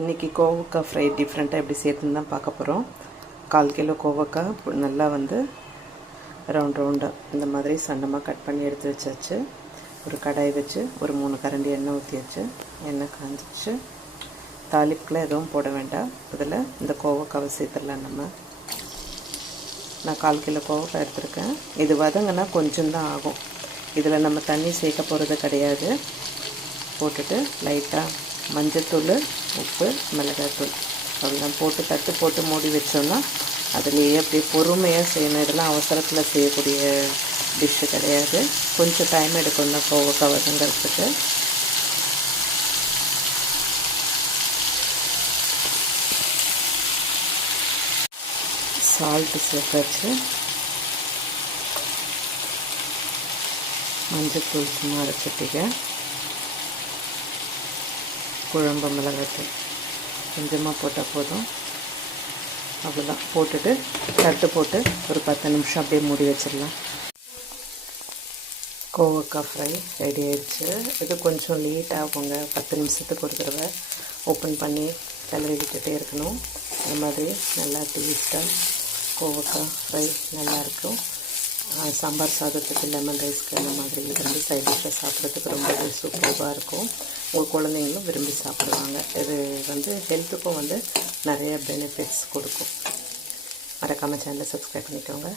இன்றைக்கி கோவக்காய் ஃப்ரை டிஃப்ரெண்ட்டாக எப்படி சேர்த்துன்னு தான் பார்க்க போகிறோம். 1/4 கிலோ கோவக்காய் நல்லா ரவுண்டாக இந்த மாதிரி சன்னமாக கட் பண்ணி எடுத்து வச்சாச்சு. ஒரு கடாய் வச்சு ஒரு 3 கரண்டி எண்ணெய் ஊற்றியாச்சு. எண்ணெய் காஞ்சிச்சு. தாளிப்புக்கெலாம் எதுவும் போட வேண்டாம். அதில் இந்த கோவக்காவை சேர்த்துடலாம். நான் 1/4 கிலோ கோவக்காய் எடுத்துருக்கேன். இது வதங்கினா கொஞ்சம் தான் ஆகும். இதில் நம்ம தண்ணி சேர்க்க போகிறது கிடையாது. போட்டுட்டு லைட்டாக மஞ்சத்தூள், உப்பு, மிளகாய்த்தூள் அவ்வளோதான் போட்டு தட்டு போட்டு மூடி வச்சோன்னா அதுலேயே அப்படியே பொறுமையாக செய்யணும். இதெல்லாம் அவசரத்தில் செய்யக்கூடிய டிஷ்ஷு கிடையாது. கொஞ்சம் டைம் எடுக்கும் தான் கோவக்காய் வதங்கிறதுக்கு. சால்ட்டு சேர்த்தாச்சு. மஞ்சத்தூள் சும்மா அரைச்சிட்டிக்க. குழம்பு மிளகாய்த்தூள் கொஞ்சமாக போட்டால் போதும். அவ்வளோதான். போட்டுட்டு தட்டு போட்டு ஒரு 10 நிமிஷம் அப்படியே மூடி வச்சிடலாம். கோவக்காய் ஃப்ரை ரெடி ஆகிடுச்சு. இது கொஞ்சம் லேட் ஆகுங்க. 10 நிமிஷத்துக்கு ஒரு தடவை ஓப்பன் பண்ணி கிளறி விட்டுட்டே இருக்கணும். அது மாதிரி நல்லா டேஸ்ட்டாக கோவக்காய் ஃப்ரை நல்லாயிருக்கும். சாம்பார் சாதத்துக்கு, லெமன் ரைஸ்க்கு அந்த மாதிரி விரும்பி சைட் டிஷ்ஷை சாப்பிட்றதுக்கு ரொம்பவே சூப்பராக இருக்கும். உங்கள் குழந்தைங்களும் விரும்பி சாப்பிடுவாங்க. இது ஹெல்த்துக்கும் நிறைய பெனிஃபிட்ஸ் கொடுக்கும். மறக்காமல் சேனலை சப்ஸ்கிரைப் பண்ணிக்கோங்க.